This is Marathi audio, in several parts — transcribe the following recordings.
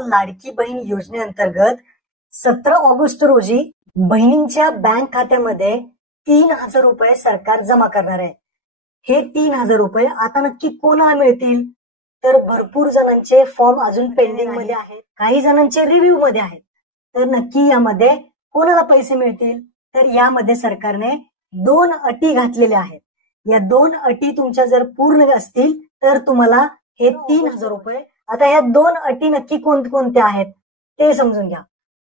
लाडकी बहीण योजनेअंतर्गत 17 ऑगस्ट रोजी बहिणींच्या बँक खात्यामध्ये 3,000 रुपये सरकार जमा करणार आहे। हे 3,000 रुपये आता नक्की कोणाला मिळतील? तर भरपूर जणांचे फॉर्म अजून पेंडिंग मध्ये आहेत, काही जणांचे रिव्ह्यू मध्ये आहेत। तर नक्की यामध्ये कोणाला पैसे मिळतील? तर यामध्ये सरकारने 2 अटी घातलेल्या आहेत। या 2 अटी तुमच्या जर पूर्ण असतील तर तुम्हाला हे 3,000 रुपये। आता या 2 अटी नक्की कोणत्या आहेत ते समजून घ्या।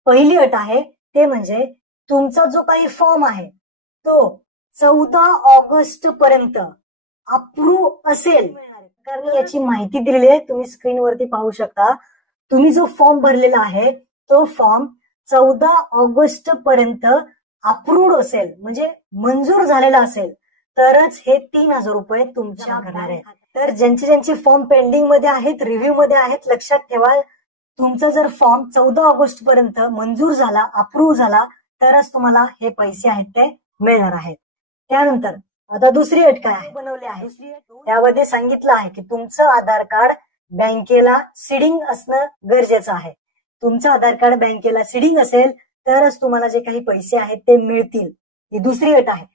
पहिली अट आहे ते म्हणजे तुमचा जो काही फॉर्म आहे तो 14 ऑगस्ट पर्यंत अप्रूव्ह असेल। कारण याची माहिती दिलेली आहे, तुम्ही स्क्रीनवरती पाहू शकता। तुम्ही जो फॉर्म भरलेला आहे तो फॉर्म 14 ऑगस्ट पर्यंत अप्रूव्ड असेल, म्हणजे मंजूर झालेला असेल, तरच हे 3,000 रुपये तुमच्या करणार आहे। तर ज्यांचे फॉर्म पेंडिंग मध्ये आहेत, रिव्ह्यू मध्ये आहेत, लक्षात ठेवा तुमचा जर फॉर्म 14 ऑगस्ट पर्यंत मंजूर झाला, अप्रूव्ह झाला, तरच तुम्हाला हे पैसे आहेत ते मिळणार आहेत। त्यानंतर आता दुसरी अट काय बनवली आहे त्यामध्ये सांगितलं आहे की तुमचं आधार कार्ड बँकेला सीडिंग असणं गरजेचं आहे। तुमचं आधार कार्ड बँकेला सीडिंग असेल तरच तुम्हाला जे काही पैसे आहेत ते मिळतील। ही दुसरी अट आहे।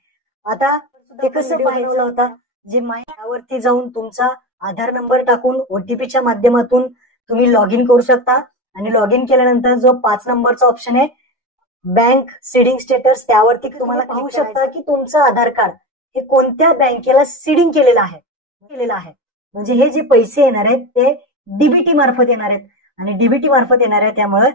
आता ते कसं पाहिलं होता, जे यावरती जाऊन तुमचा आधार नंबर टाकून ओटीपीच्या माध्यमातून तुम्ही लॉग इन करू शकता आणि लॉग इन केल्यानंतर जो 5 नंबरचा ऑप्शन आहे बँक सीडिंग स्टेटस, त्यावरती तुम्हाला पाहू शकता की तुमचं आधार कार्ड हे कोणत्या बँकेला सीडिंग केलेलं आहे। म्हणजे हे जे पैसे येणार आहेत ते डीबीटी मार्फत येणार आहेत आणि डीबीटी मार्फत येणार आहे। त्यामुळे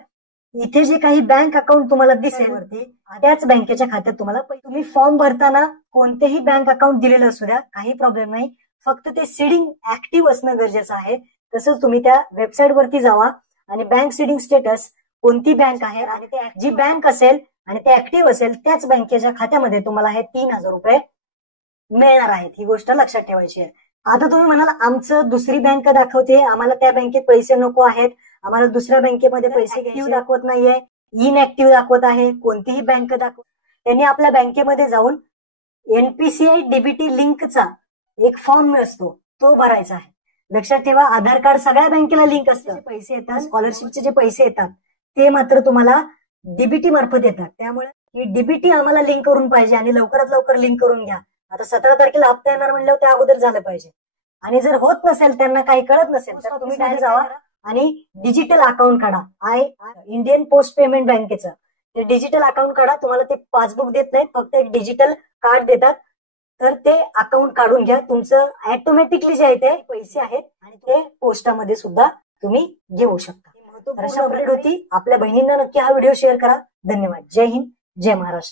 इथे जे काही बँक अकाउंट तुम्हाला दिसेल वरती त्याच बँकेच्या खात्यात तुम्हाला तुम्ही फॉर्म भरताना कोणतेही बँक अकाउंट दिलेलं असू द्या, काही प्रॉब्लेम नाही, फक्त ते सीडिंग ऍक्टिव्ह असणं गरजेचं आहे। तसंच तुम्ही त्या वेबसाईट वरती जावा आणि बँक सीडिंग स्टेटस कोणती बँक आहे आणि ते जी बँक असेल आणि ते ऍक्टिव्ह असेल त्याच बँकेच्या खात्यामध्ये तुम्हाला हे 3,000 रुपये मिळणार आहेत। ही गोष्ट लक्षात ठेवायची आहे। आता तुम्ही म्हणाल आमचं दुसरी बँक दाखवते, आम्हाला त्या बँकेत पैसे नको आहेत, आम्हाला दुसऱ्या बँकेमध्ये पैसे ऍक्टिव्ह दाखवत नाहीये, इनऍक्टिव्ह दाखवत आहे, कोणतीही बँक दाखवत। त्यांनी आपल्या बँकेमध्ये जाऊन एनपीसीआय डीबीटी लिंकचा एक फॉर्म असतो तो भरायचा आहे। लक्षात ठेवा आधार कार्ड सगळ्या बँकेला लिंक असतं। पैसे येतात, स्कॉलरशिपचे जे पैसे येतात ते मात्र तुम्हाला डीबीटी मार्फत येतात। त्यामुळे ही डीबीटी आम्हाला लिंक करून पाहिजे आणि लवकरात लवकर लिंक करून घ्या। आता 17 तारखेला हप्ता येणार म्हणल्यावर त्या अगोदर झालं पाहिजे। आणि जर होत नसेल, त्यांना काही कळत नसेल, तर तुम्ही डायरेक्ट जावा आणि डिजिटल अकाउंट काढा। इंडियन पोस्ट पेमेंट बँकेचं ते डिजिटल अकाउंट काढा। तुम्हाला ते पासबुक देत नाहीत, फक्त एक डिजिटल कार्ड देतात। तर ते अकाउंट काढून घ्या, तुमचं ऑटोमॅटिकली जे आहे ते पैसे आहेत आणि ते पोस्टामध्ये सुद्धा तुम्ही घेऊ शकता। अशा अपडेट होती। आपल्या बहिणींना नक्की हा व्हिडिओ शेअर करा। धन्यवाद। जय हिंद, जय महाराष्ट्र।